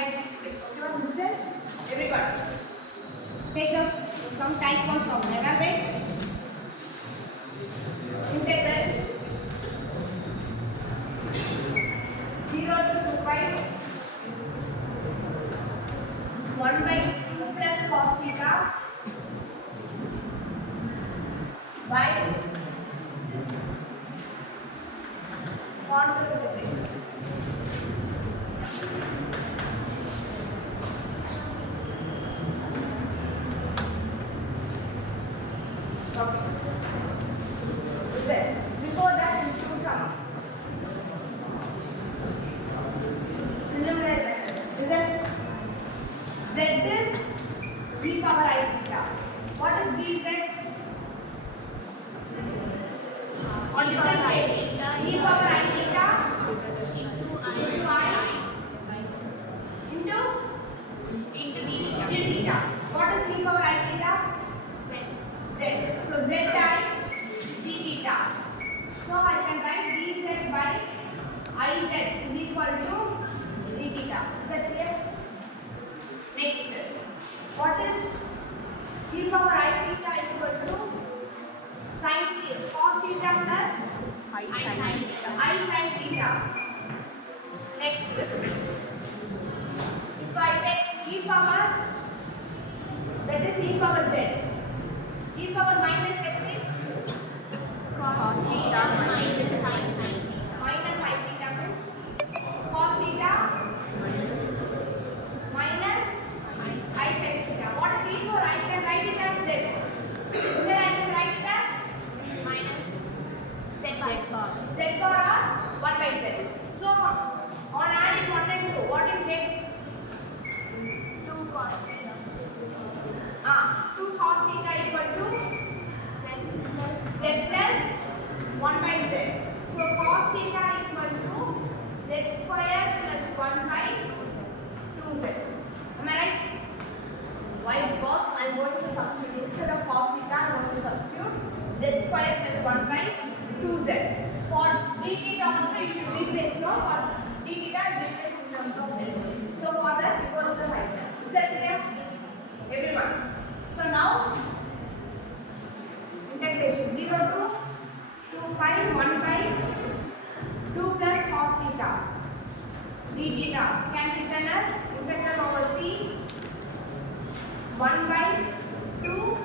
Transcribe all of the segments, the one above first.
listen, everyone. Take some type one from megabytes. Integral 0 to 2 pi 1 by 2 plus cos theta by contour limit. Okay. Before that, we do some preliminary methods. Is it z is e power I theta? What is dz? On differentiate e power I theta into I into d theta. What is e power I theta? Z. So z I d theta. So I can write dz by iz is equal to d theta. Is that clear? Next, what is e power I theta equal to sin cos theta plus I sin theta. Next, if I take e power, that is e power z. E power minus z means cos theta minus sin theta. minus sin theta means cos theta minus I sin theta. What is e power? I can write it as z. Then I can write it as Minus z bar. z bar or 1 by z. So on adding 1 and 2, what you get? 2 cos theta. 2 cos theta equal to z plus 1 by z. So cos theta equal to z square plus 1 by 2z. Am I right? Why? Because I am going to substitute instead of cos theta, I am going to substitute z square plus 1 by 2z. For d theta also you should replace, no? For d theta replace in terms of z. So for that, before it's a right hand. Is that clear? Everyone. So now integration 0 to 2 pi 1 by 2 plus cos theta d theta can be written as integral over c 1 by 2.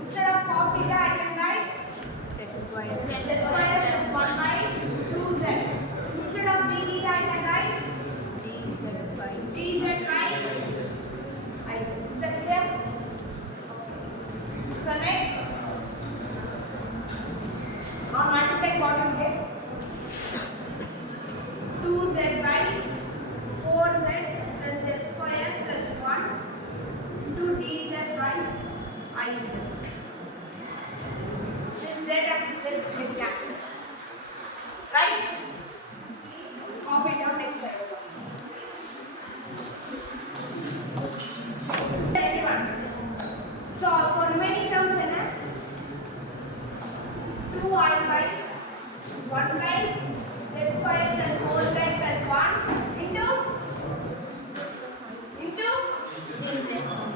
Instead of cos theta I can write Z square. z square plus 1 by 2z. Instead of d theta I can write dz by dz by I. Is that clear? So next, on multiply what you get? 2z by 4z plus z square plus 1 into dz by iz. This z and this z will cancel. Right? Copy it down next slide. Everyone. So for remaining terms, 2I by 1 by z square plus 4z plus 1 into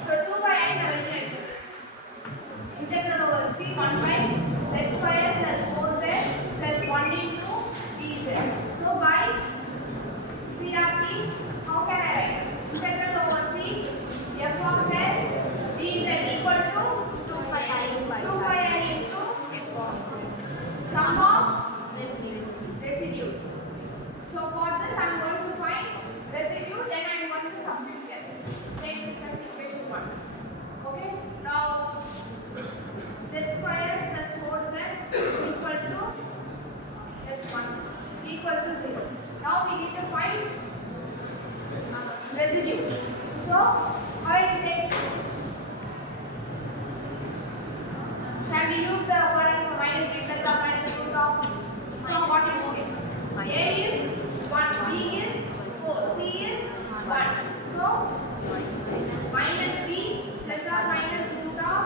so 2 by I have written integral over c 1 by z square plus 4z plus 1 into dz. So by CRT, how can I write? Integral over c f of z dz equal to 2 pi I into sum of residues. So for this I am going to find residue, then I am going to substitute here. Take this as equation 1. Okay? Now z square plus 4z equal to plus 1 equal to 0. Now we need to find residue. So how it take? Shall we use the operand for minus 3 plus or minus root of? So what is it? A is 1, B is 4, C is 1. So minus B plus or minus root of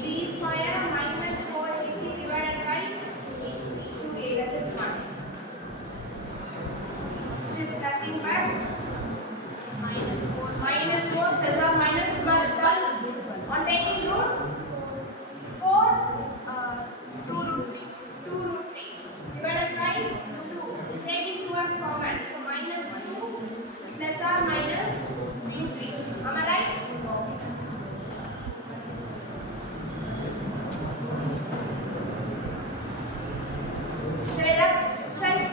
B square minus 4AC divided by 2A, that is 1. Which is nothing but minus 4 constant. So minus 2 plus or minus root 3. Am I right? Straight up, side.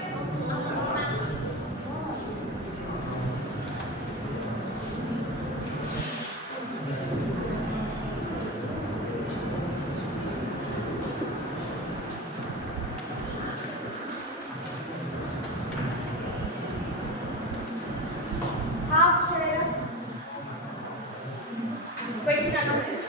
Half straight up. Question number is.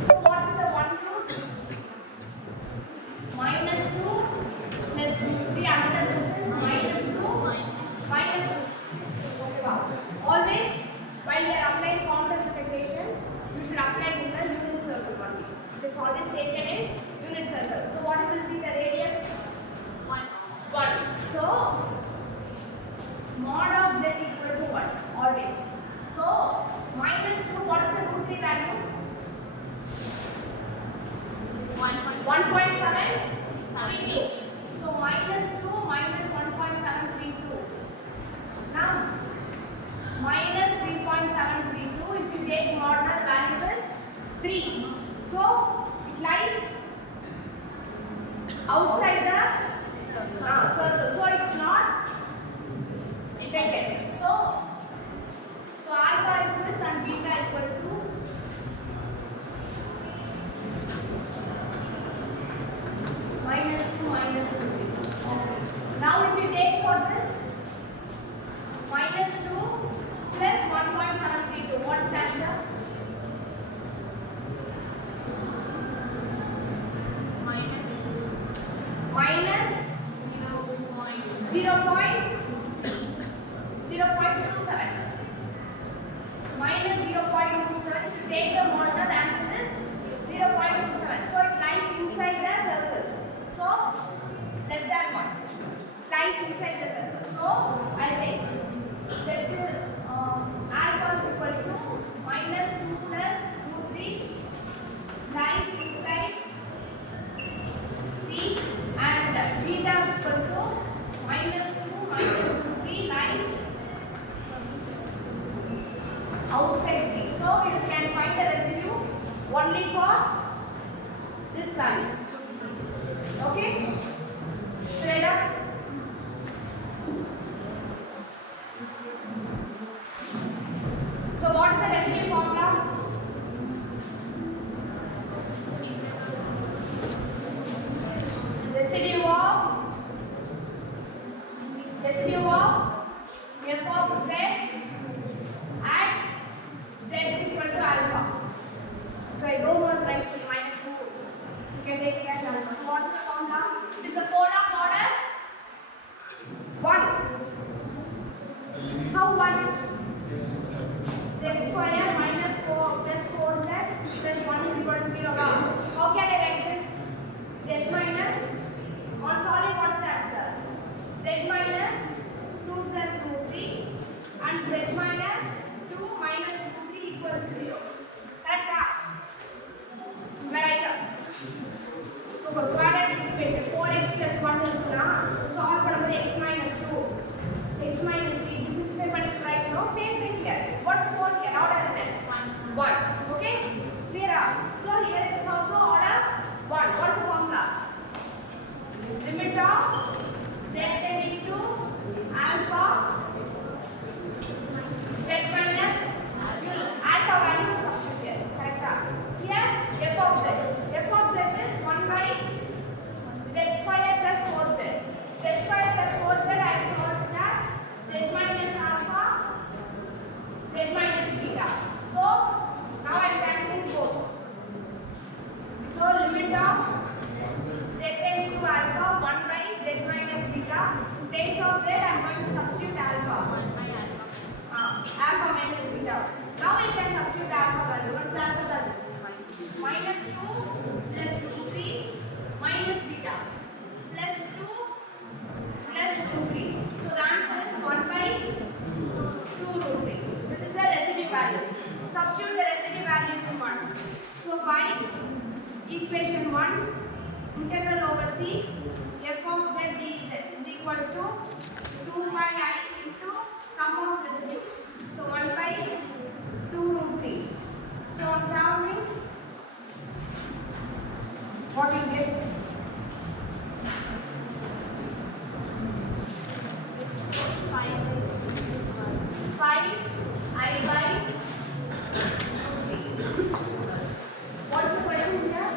So what is the one root? Minus 2 plus root 3. Another root is minus 2 minus root 3. Okay, wow. Always, while you are applying complex multiplication, you should apply in the unit circle only. It is always taken in unit circle. So what will be the radius? 1. So mod of z equal to 1 always. So minus 2, what is the root 3 value? 1.732. So minus 2 minus 1.732. Now minus 3.732. If you take mod, the value is 3. So it lies outside the circle. So it's not taken. So alpha is this and beta equal to minus 2 minus 2. Now if you take for this minus 2 plus 1.732, what is the answer? Minus 0.27. Minus 0.27. If you take the model, the answer is 0.27. So it lies inside the circle. So less than 1. Lies inside the circle. So I'll take that is alpha is equal to minus 2 plus root 3 lies inside C, and beta is equal to minus 2 minus root 3 lies outside C. So you can find the residue only for this value. Okay? Straight up. So what is the residue formula? Residue of f of z at z equal to alpha. So I don't want to write minus 2. You can take it as alpha. So what is the formula? It is the polar order 1. How 1 is? Z square minus 4 plus 4z plus 1 is equal to 0. How can I write this? Z minus, on solving what is the answer? Z minus 2 plus root 3 and z minus 2 minus root 3 equal to 0. Correct? Am I right? So for quadratic equation 4x plus 1 is solve for x minus 2, x minus 3. This is right now. Same thing here. What's 4 here? Order 1. Okay? Clear? So here it is also order 1. What's the formula? Limit of z tending to alpha z minus alpha value substitute here. Correct? Here f of z. F of z is 1 by z square plus 4z. Z square plus 4z I have solved as z minus alpha equation 1, integral over c, f of z dz is equal to 2 pi I into sum of residues. So 1 by 2 root 3. So on solving, what you get? 5 I by 3. What's the question here?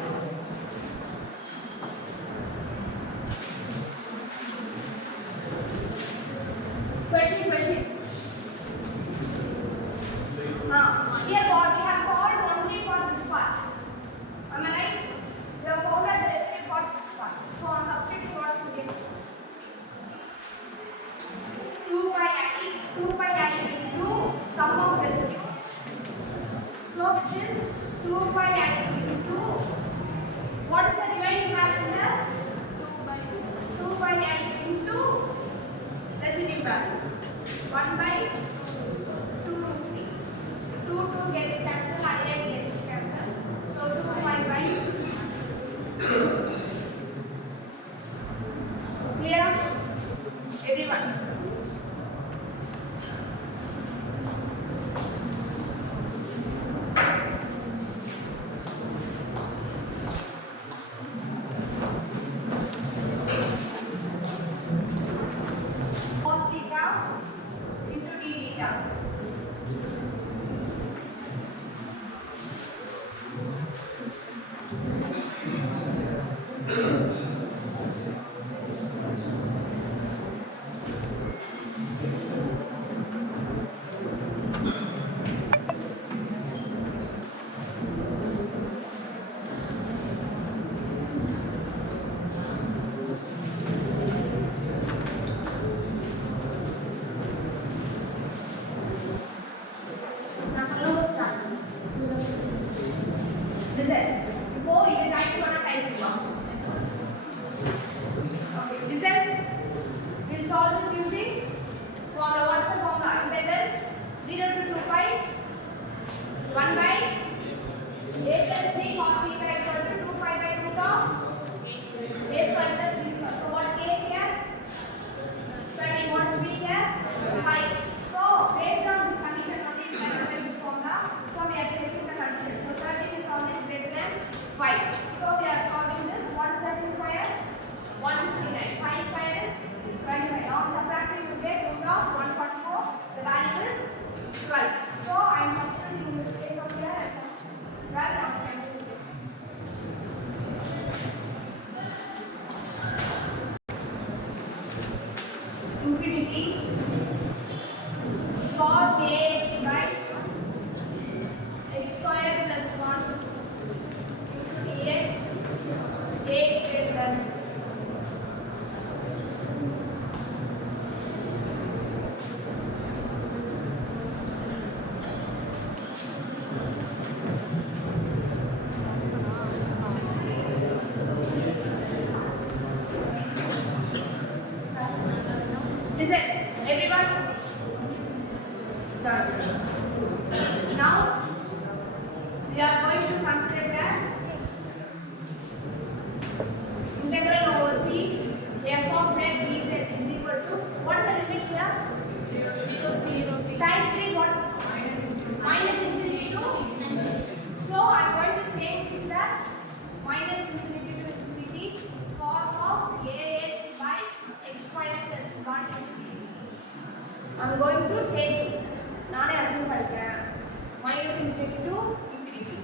Question. Here what we have solved only for this part. Am I right? We have found out the recipe for this part. So on substitute what you get? 2 pi I into sum of residues. So which is 2 pi I into, what is the dividing factor here? 2 pi I into residue value. 1 by 2 root 3. 2 gets cancelled, I gets cancelled. So 2 pi by clear? Everyone? Cos theta into d theta. Now slow start. Listen. Before you type one type one. Okay. Listen. We'll solve this using formula. What is the formula? Integral 0 to 2 pi 1 by a plus b cos theta equal to 2 pi by root of a square plus b square. So what a here? 13. What is b here? 5. So based on this condition only we can apply this formula. So we are taking the condition. So 13 is always greater than 5. So we are solving this. 130 square 159. 5 square is 25. On subtracting you get root of 144. The value is 12. So I am substituting in this case of here and 12 now I am doing it. Infinity cos ax by x square plus 1 into dx ax greater than. Listen, everyone. Done. Now we are going to consider that integral over c f of z dz is equal to, what is the limit here? 0. Type 3 what? Minus infinity to infinity. So I am going to change this as minus infinity to infinity cos of ax by x square plus 1 into dx. I am going to take நானே assign பண்ணிக்கிறேன் minus infinity to infinity.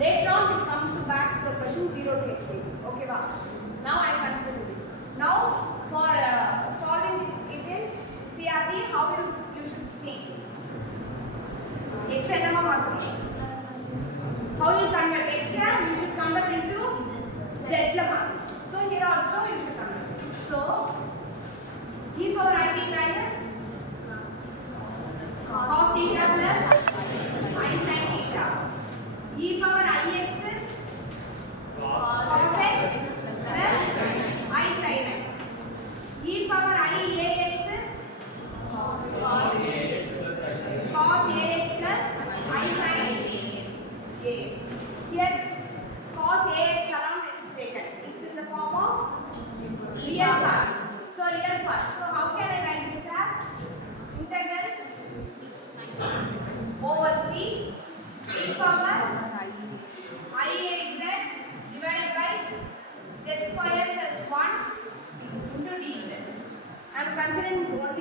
Later on we come to back to the question 0 to infinity. Okay va? Now I am considering this. Now for solving it in CRT, how you should think? X என்னமா மாத்தணும்? How you convert x you should convert into z la மாத்தணும். So here also you should convert. So e power I theta is cos theta plus I sin theta. E power ix is cos x plus I sin x. E power iax is cos ax plus I sin ax. Here cos ax around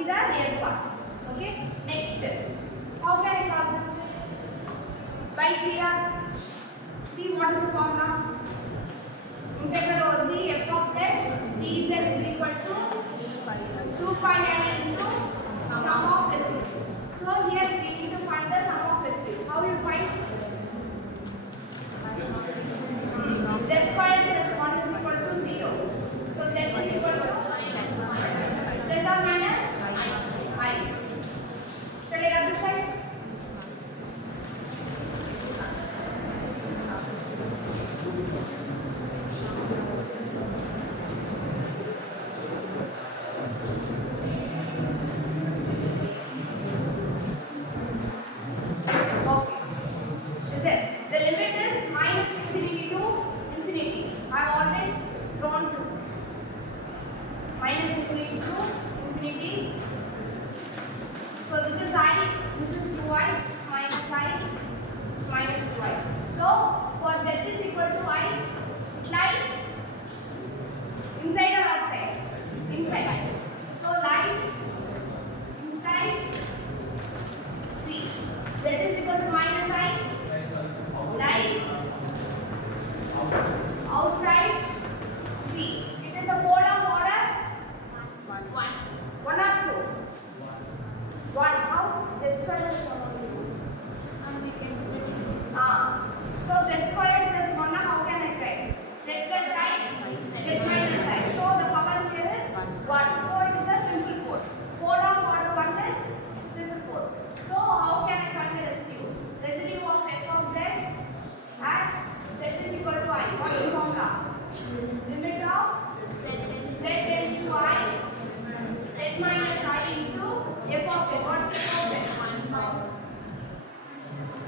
the real part. Okay. Next, how can I solve this? By CR. See what is the formula? Integral over C f of z dz is equal to 2 pi I into sum of residues. So here we need to find the sum of residues. How you find? Z squared plus 1 is equal to 0. So z is equal to plus or minus I. Shall I rub this side? Okay. Listen, the limit is minus infinity to infinity. I have always drawn this. Minus infinity to infinity. So this is I, this is 2i, this is minus I, this is minus 2i. So for z is equal to I, it lies inside or outside? Inside. So lies inside C. Z is equal to minus I, lies outside C. It is a pole of order 1 or 2. 1. How? Z squared is 1 only. And we can split it. So z squared plus 1, how can I write? Z plus I, z minus I. So the power here is 1. So it is a simple pole. Pole of order 1 is simple pole. So how can I find the residue? Residue of f of z at z is equal to I. What is the formula? Limit of z tends to I, z minus I into f of z. What is f of z?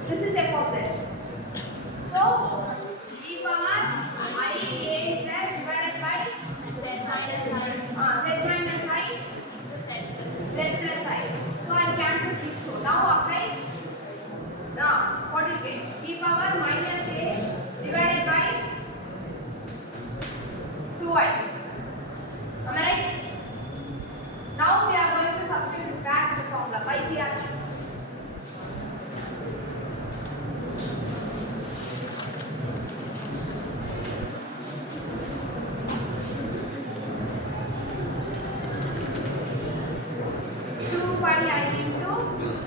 This is f of z. So e power I a z divided by z minus I, z plus I. So I cancel these two. Now apply. Now what is it? E power minus a divided by 2i. Am I right? Now we are going to substitute back the formula by CR.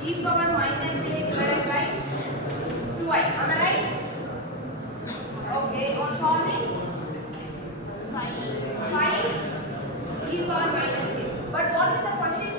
E power minus a divided by 2i. Am I right? Okay, on solving 5 e power minus a. But what is the question